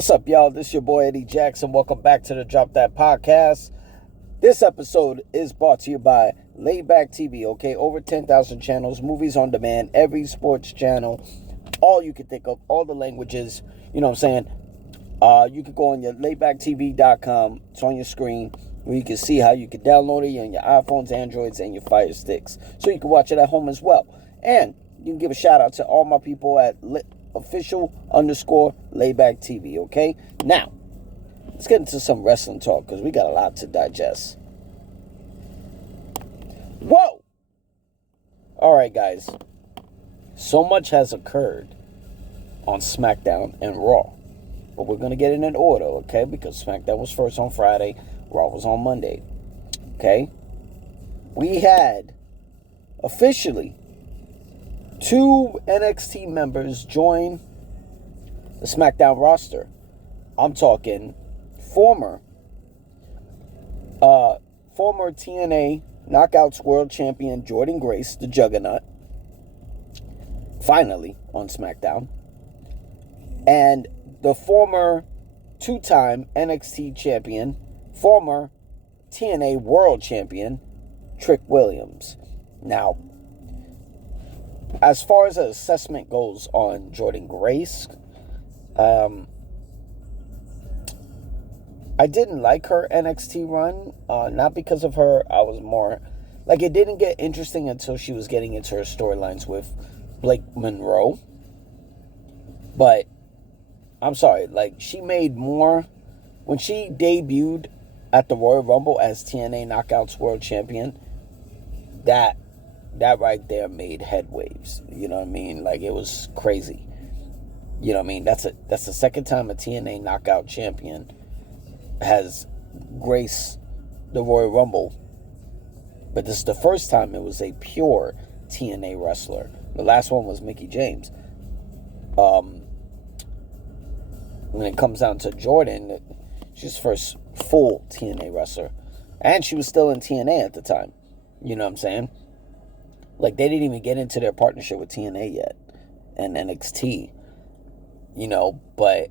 What's up, y'all? This is your boy Eddie Jackson. Welcome back to the Drop That Podcast. This episode is brought to you by Layback TV, okay? Over 10,000 channels, movies on demand, every sports channel, all you can think of, all the languages, you know what I'm saying? You can go on your laybacktv.com. It's on your screen where you can see how you can download it on your iPhones, Androids, and your Fire Sticks. So you can watch it at home as well. And you can give a shout out to all my people at official_layback TV, okay? Now, let's get into some wrestling talk because we got a lot to digest. Whoa! All right, guys. So much has occurred on SmackDown and Raw. But we're going to get it in order, okay? Because SmackDown was first on Friday, Raw was on Monday, okay? We had officially 2 NXT members join the SmackDown roster. I'm talking former TNA Knockouts World Champion Jordynne Grace, the Juggernaut, finally on SmackDown, and the former 2-time NXT champion, former TNA World Champion, Trick Williams. Now, as far as an assessment goes on Jordynne Grace, I didn't like her NXT run, not because of her. I was more, like, it didn't get interesting until she was getting into her storylines with Blake Monroe. But, I'm sorry, like, she made more, when she debuted at the Royal Rumble as TNA Knockouts World Champion, that right there made headwaves. You know what I mean? Like, it was crazy. You know what I mean? That's the second time a TNA Knockout champion has graced the Royal Rumble. But this is the first time it was a pure TNA wrestler. The last one was Mickie James. When it comes down to Jordynne, she's the first full TNA wrestler. And she was still in TNA at the time. You know what I'm saying? Like, they didn't even get into their partnership with TNA yet and NXT, you know, but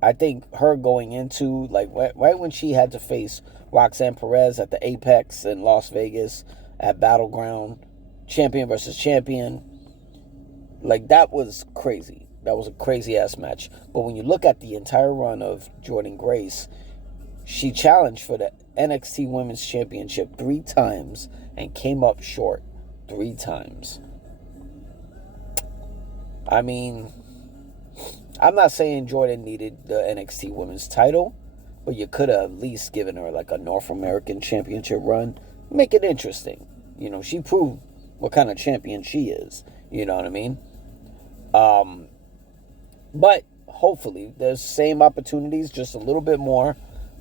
I think her going into, like, right when she had to face Roxanne Perez at the Apex in Las Vegas at Battleground, champion versus champion, like, that was crazy. That was a crazy-ass match. But when you look at the entire run of Jordynne Grace, she challenged for the NXT Women's Championship 3 times and came up short 3 times. I mean, I'm not saying Jordynne needed the NXT Women's title, but you could have at least given her like a North American Championship run. Make it interesting. You know, she proved what kind of champion she is. You know what I mean? But hopefully there's same opportunities, just a little bit more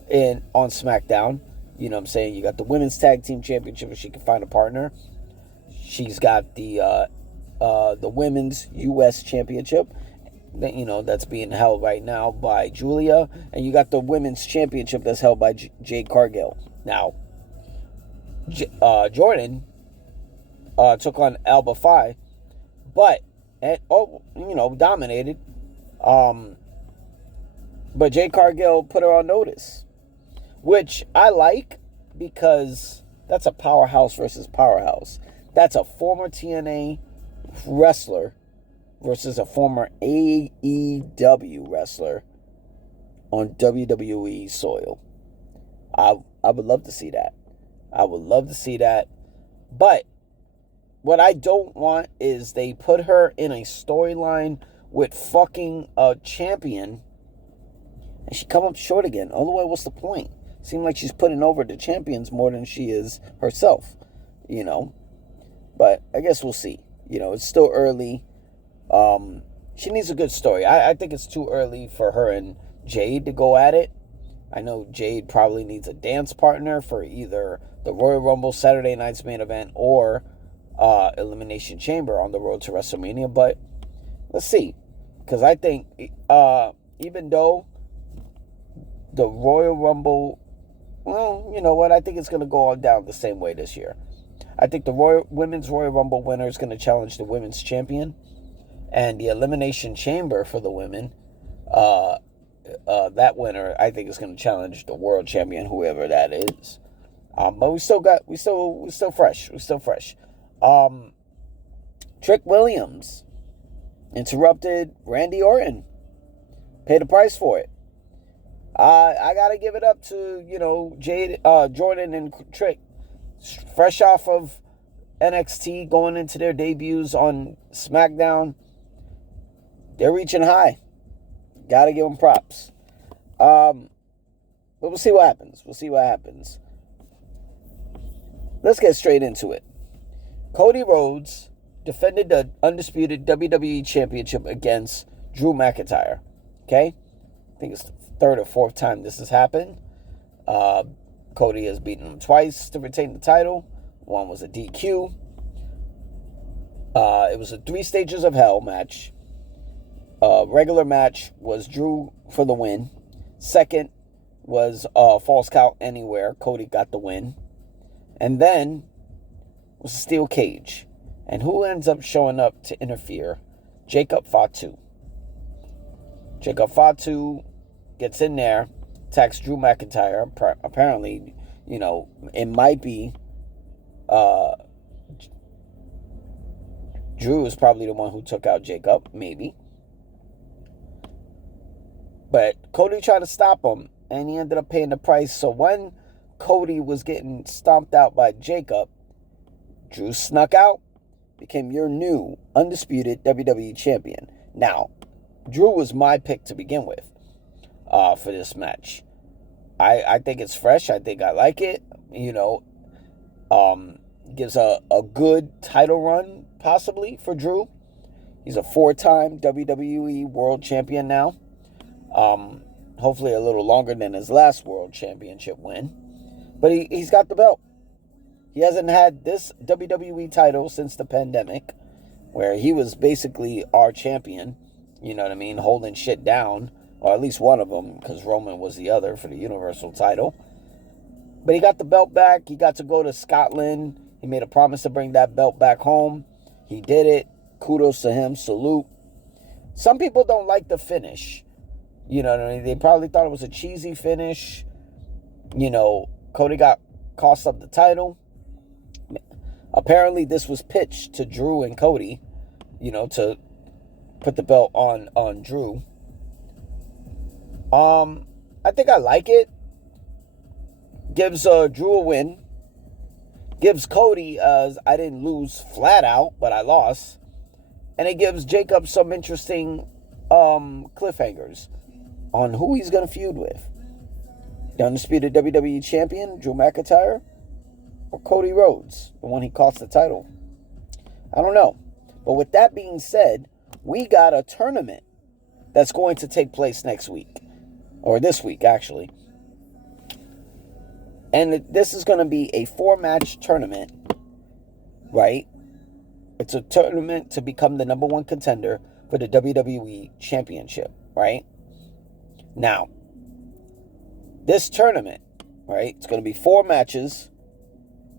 on SmackDown. You know what I'm saying? You got the Women's Tag Team Championship if she can find a partner. She's got the Women's U.S. Championship, that, you know, that's being held right now by Julia. And you got the Women's Championship that's held by Jade Cargill. Now, Jordynne took on Alba Phi, dominated. But Jade Cargill put her on notice, which I like because that's a powerhouse versus powerhouse. That's a former TNA wrestler versus a former AEW wrestler on WWE soil. I would love to see that. I would love to see that. But what I don't want is they put her in a storyline with fucking a champion and she come up short again. Otherwise, what's the point? Seems like she's putting over the champions more than she is herself, you know. But I guess we'll see. You know, it's still early. She needs a good story. I think it's too early for her and Jade to go at it. I know Jade probably needs a dance partner for either the Royal Rumble Saturday night's main event or Elimination Chamber on the road to WrestleMania. But let's see. Because I think even though the Royal Rumble, well, you know what? I think it's going to go on down the same way this year. I think the Women's Royal Rumble winner is going to challenge the Women's Champion. And the Elimination Chamber for the women that winner, I think, is going to challenge the world champion, whoever that is. But we still fresh. We're still fresh. Trick Williams interrupted Randy Orton. Paid the price for it. I gotta give it up to, Jordan and Trick, fresh off of NXT, going into their debuts on SmackDown. They're reaching high. Gotta give them props. But we'll see what happens. Let's get straight into it. Cody Rhodes defended the undisputed WWE Championship against Drew McIntyre. Okay? I think it's the third or fourth time this has happened. Cody has beaten him twice to retain the title. One was a DQ. It was a 3 Stages of Hell match. Regular match was Drew for the win. Second was Falls Count Anywhere. Cody got the win. And then was a steel cage. And who ends up showing up to interfere? Jacob Fatu. Jacob Fatu gets in there, attacks Drew McIntyre. Apparently, it might be Drew is probably the one who took out Jacob, maybe. But Cody tried to stop him, and he ended up paying the price. So when Cody was getting stomped out by Jacob, Drew snuck out, became your new undisputed WWE champion. Now, Drew was my pick to begin with for this match. I think it's fresh. I think I like it. Gives a good title run, possibly, for Drew. He's a 4-time WWE World Champion now. Hopefully a little longer than his last World Championship win. But he's got the belt. He hasn't had this WWE title since the pandemic, where he was basically our champion, holding shit down, or at least one of them, because Roman was the other for the Universal title. But he got the belt back. He got to go to Scotland. He made a promise to bring that belt back home. He did it. Kudos to him. Salute. Some people don't like the finish. They probably thought it was a cheesy finish. Cody got cost up the title. Apparently, this was pitched to Drew and Cody, to put the belt on Drew. I think I like it. Gives Drew a win. Gives Cody, as I didn't lose flat out, but I lost. And it gives Jacob some interesting cliffhangers on who he's going to feud with. The undisputed WWE champion, Drew McIntyre, or Cody Rhodes, the one he cost the title. I don't know. But with that being said, we got a tournament that's going to take place next week. Or this week, actually. And this is going to be a 4-match tournament, right? It's a tournament to become the number 1 contender for the WWE Championship, right? Now, this tournament, right, it's going to be 4 matches.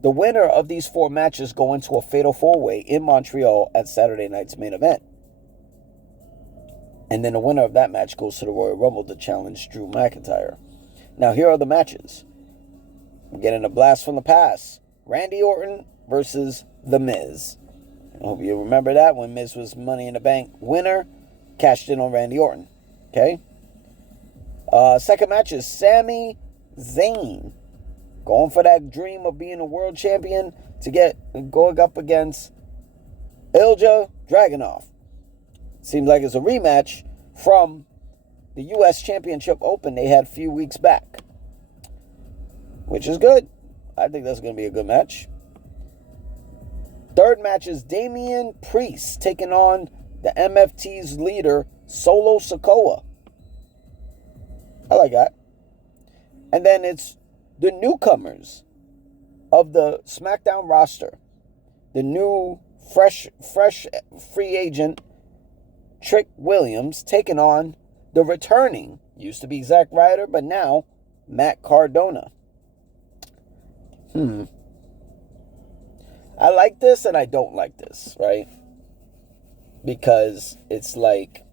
The winner of these 4 matches go into a fatal 4-way in Montreal at Saturday night's main event. And then the winner of that match goes to the Royal Rumble to challenge Drew McIntyre. Now, here are the matches. We're getting a blast from the past. Randy Orton versus The Miz. I hope you remember that when Miz was Money in the Bank winner, cashed in on Randy Orton. Okay? Second match is Sami Zayn going for that dream of being a world champion going up against Ilja Dragunov. Seems like it's a rematch from the U.S. Championship Open they had a few weeks back, which is good. I think that's going to be a good match. Third match is Damian Priest taking on the MFT's leader, Solo Sikoa. I like that. And then it's the newcomers of the SmackDown roster. The new, fresh free agent, Trick Williams, taking on the returning, used to be Zack Ryder, but now Matt Cardona. I like this and I don't like this, right? Because it's like,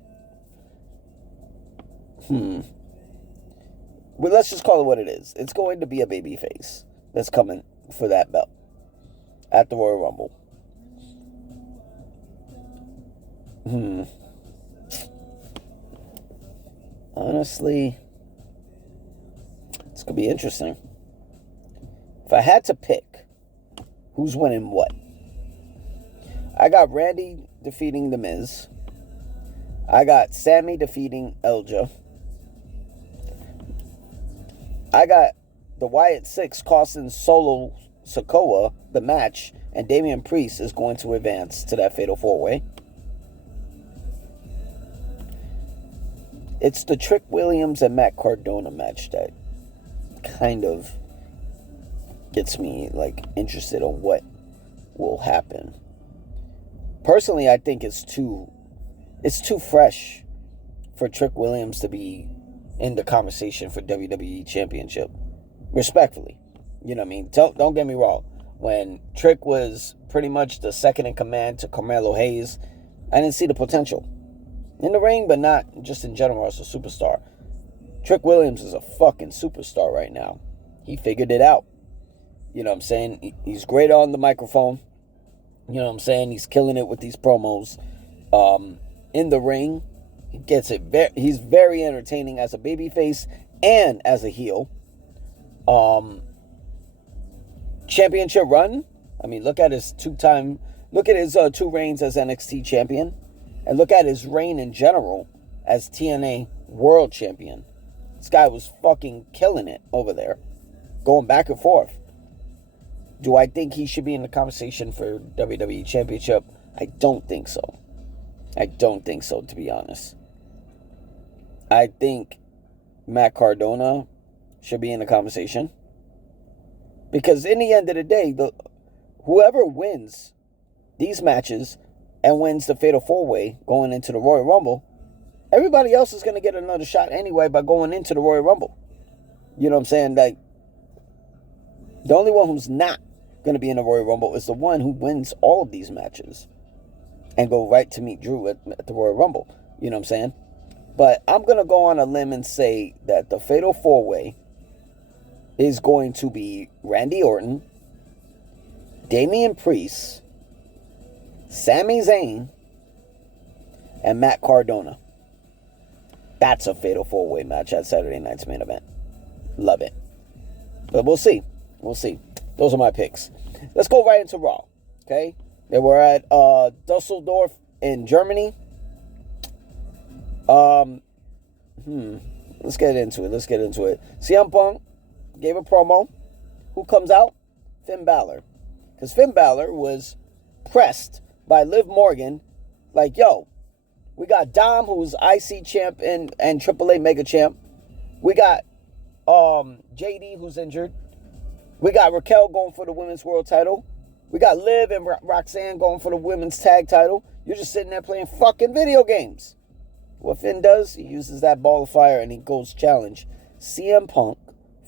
Well, let's just call it what it is. It's going to be a babyface that's coming for that belt at the Royal Rumble. Honestly, it's going to be interesting. If I had to pick who's winning what, I got Randy defeating The Miz. I got Sammy defeating Elja. I got the Wyatt Six costing Solo Sikoa the match, and Damian Priest is going to advance to that Fatal 4-Way. It's the Trick Williams and Matt Cardona match that kind of gets me interested in what will happen. Personally, I think it's too fresh for Trick Williams to be in the conversation for WWE Championship. Respectfully. You know what I mean? Don't get me wrong. When Trick was pretty much the second in command to Carmelo Hayes, I didn't see the potential in the ring, but not just in general as a superstar. Trick Williams is a fucking superstar right now. He figured it out. You know what I'm saying? He's great on the microphone. You know what I'm saying? He's killing it with these promos. In the ring, he gets it. He's very entertaining as a babyface and as a heel. Championship run. I mean, look at his two reigns as NXT champion, and look at his reign in general as TNA World Champion. This guy was fucking killing it over there, going back and forth. Do I think he should be in the conversation for WWE Championship? I don't think so. To be honest. I think Matt Cardona should be in the conversation. Because in the end of the day, whoever wins these matches and wins the Fatal 4-Way going into the Royal Rumble, everybody else is going to get another shot anyway by going into the Royal Rumble. You know what I'm saying? The only one who's not going to be in the Royal Rumble is the one who wins all of these matches and go right to meet Drew at the Royal Rumble. You know what I'm saying? But I'm going to go on a limb and say that the Fatal 4-Way is going to be Randy Orton, Damian Priest, Sami Zayn, and Matt Cardona. That's a Fatal 4-Way match at Saturday night's main event. Love it. But we'll see. Those are my picks. Let's go right into Raw. Okay? They were at Dusseldorf in Germany. Let's get into it. CM Punk gave a promo. Who comes out? Finn Balor. Because Finn Balor was pressed by Liv Morgan. Like, yo, we got Dom, who's IC champ and AAA mega champ. We got JD, who's injured. We got Raquel going for the women's world title. We got Liv and Roxanne going for the women's tag title. You're just sitting there playing fucking video games. What Finn does, he uses that ball of fire and he goes challenge CM Punk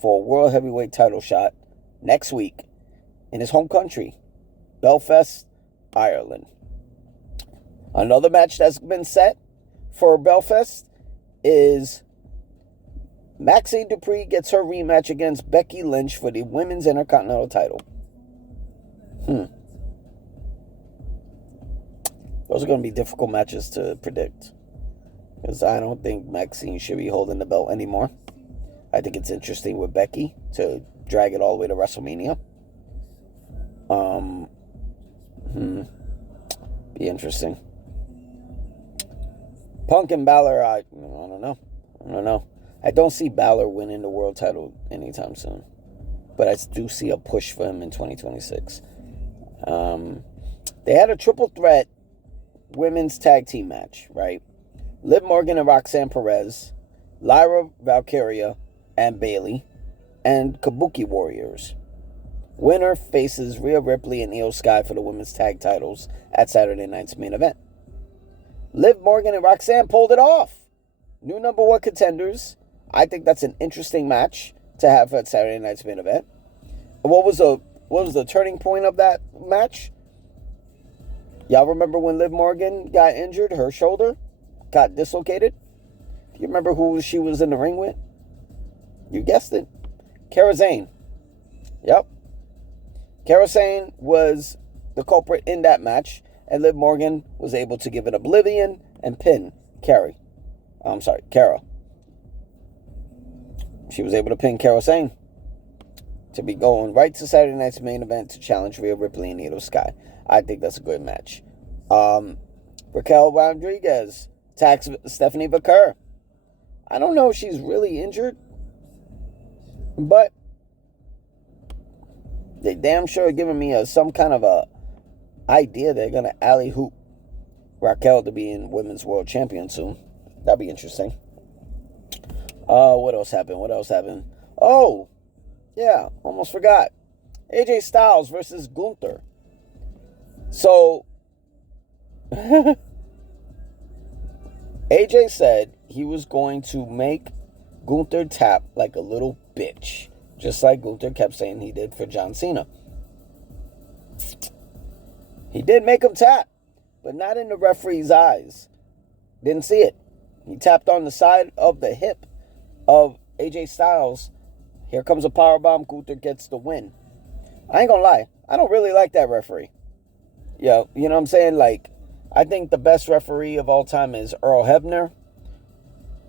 for a World Heavyweight title shot next week in his home country, Belfast, Ireland. Another match that's been set for Belfast is Maxine Dupree gets her rematch against Becky Lynch for the Women's Intercontinental title. Those are going to be difficult matches to predict, because I don't think Maxine should be holding the belt anymore. I think it's interesting with Becky to drag it all the way to WrestleMania. Be interesting. Punk and Balor, I don't know. I don't see Balor winning the world title anytime soon, but I do see a push for him in 2026. They had a triple threat women's tag team match, right? Liv Morgan and Roxanne Perez, Lyra Valkyria and Bayley, and Kabuki Warriors. Winner faces Rhea Ripley and Io Sky for the women's tag titles at Saturday night's main event. Liv Morgan and Roxanne pulled it off. New number one contenders. I think that's an interesting match to have at Saturday night's main event. What was the turning point of that match? Y'all remember when Liv Morgan got injured? Her shoulder got dislocated. Do you remember who she was in the ring with? You guessed it. Kairi Sane. Yep. Kairi Sane was the culprit in that match, and Liv Morgan was able to give an oblivion and pin Kara. She was able to pin Kairi Sane to be going right to Saturday night's main event to challenge Rhea Ripley and Io Sky. I think that's a good match. Raquel Rodriguez attacks Stephanie Vaquer. I don't know if she's really injured, but they damn sure are giving me some kind of a idea they're going to alley-hoop Raquel to be in Women's World Champion soon. That'd be interesting. What else happened? Oh, yeah, almost forgot. AJ Styles versus Gunther. So, AJ said he was going to make Gunther tap like a little bitch, just like Gunther kept saying he did for John Cena. He did make him tap, but not in the referee's eyes. Didn't see it. He tapped on the side of the hip of AJ Styles. Here comes a powerbomb. Gunther gets the win. I ain't gonna lie. I don't really like that referee. Yo, you know what I'm saying? Like, I think the best referee of all time is Earl Hebner.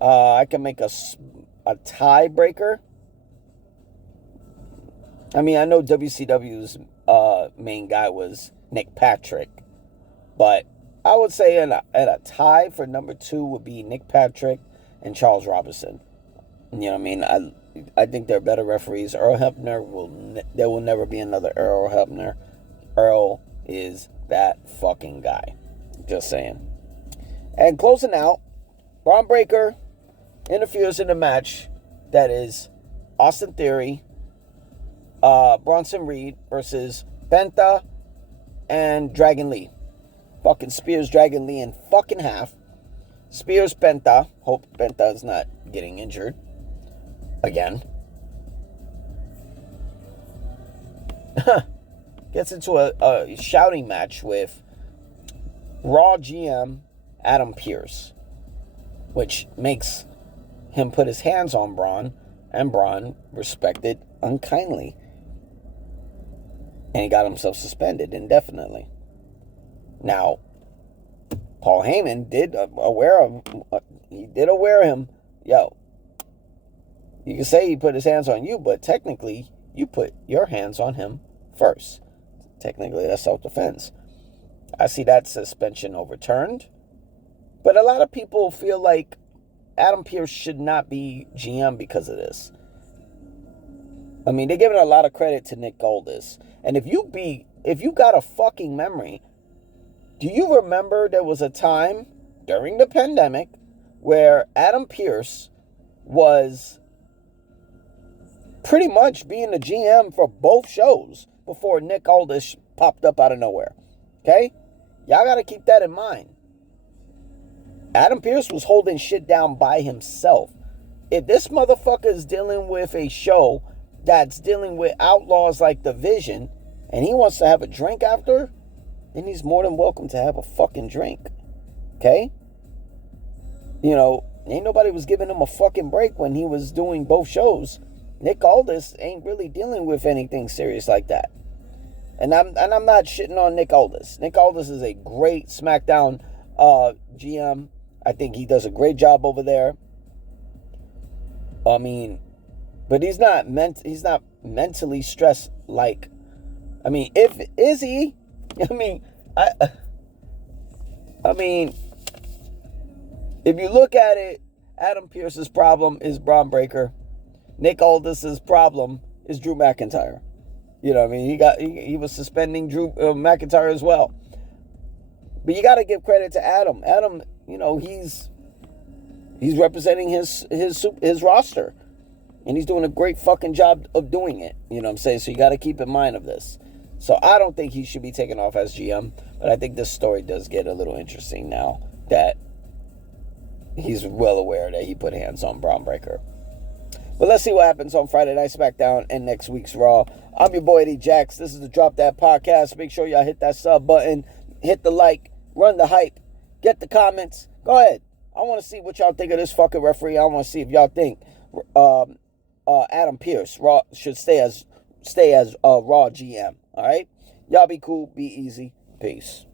I can make a tiebreaker. I mean, I know WCW's main guy was Nick Patrick, but I would say at a tie for number 2 would be Nick Patrick and Charles Robinson. You know what I mean? I think they're better referees. Earl Hebner there will never be another Earl Hebner. Earl is that fucking guy. Just saying. And closing out, Braun Breaker interferes in a match that is Austin Theory, Bronson Reed versus Penta and Dragon Lee. Fucking spears Dragon Lee in fucking half. Spears Penta. Hope Penta is not getting injured again. Gets into a shouting match with Raw GM Adam Pearce, which makes him put his hands on Braun, and Braun respected unkindly. And he got himself suspended indefinitely. Now, Paul Heyman did aware him. Yo, you can say he put his hands on you, but technically, you put your hands on him first. Technically, that's self-defense. I see that suspension overturned. But a lot of people feel like Adam Pearce should not be GM because of this. I mean, they're giving a lot of credit to Nick Aldis. And if you got a fucking memory, do you remember there was a time during the pandemic where Adam Pearce was pretty much being the GM for both shows before Nick Aldis popped up out of nowhere? Okay? Y'all got to keep that in mind. Adam Pearce was holding shit down by himself. If this motherfucker is dealing with a show that's dealing with outlaws like The Vision, and he wants to have a drink after, then he's more than welcome to have a fucking drink. Okay? You know, ain't nobody was giving him a fucking break when he was doing both shows. Nick Aldis ain't really dealing with anything serious like that. And I'm not shitting on Nick Aldis. Nick Aldis is a great SmackDown GM. I think he does a great job over there. I mean, but he's not mentally stressed like. I mean, is he? I mean, if you look at it, Adam Pearce's problem is Braun Breaker. Nick Aldis's problem is Drew McIntyre. You know what I mean? He was suspending Drew McIntyre as well. But you got to give credit to Adam. Adam, you know, he's representing his roster. And he's doing a great fucking job of doing it. You know what I'm saying? So you got to keep in mind of this. So I don't think he should be taken off as GM. But I think this story does get a little interesting now that he's well aware that he put hands on Braun Breaker. But let's see what happens on Friday Night SmackDown and next week's Raw. I'm your boy Eddie Jax. This is the Drop That Podcast. Make sure y'all hit that sub button, hit the like, run the hype, get the comments. Go ahead. I want to see what y'all think of this fucking referee. I want to see if y'all think Adam Pearce Raw should stay as Raw GM. All right, y'all be cool, be easy, peace.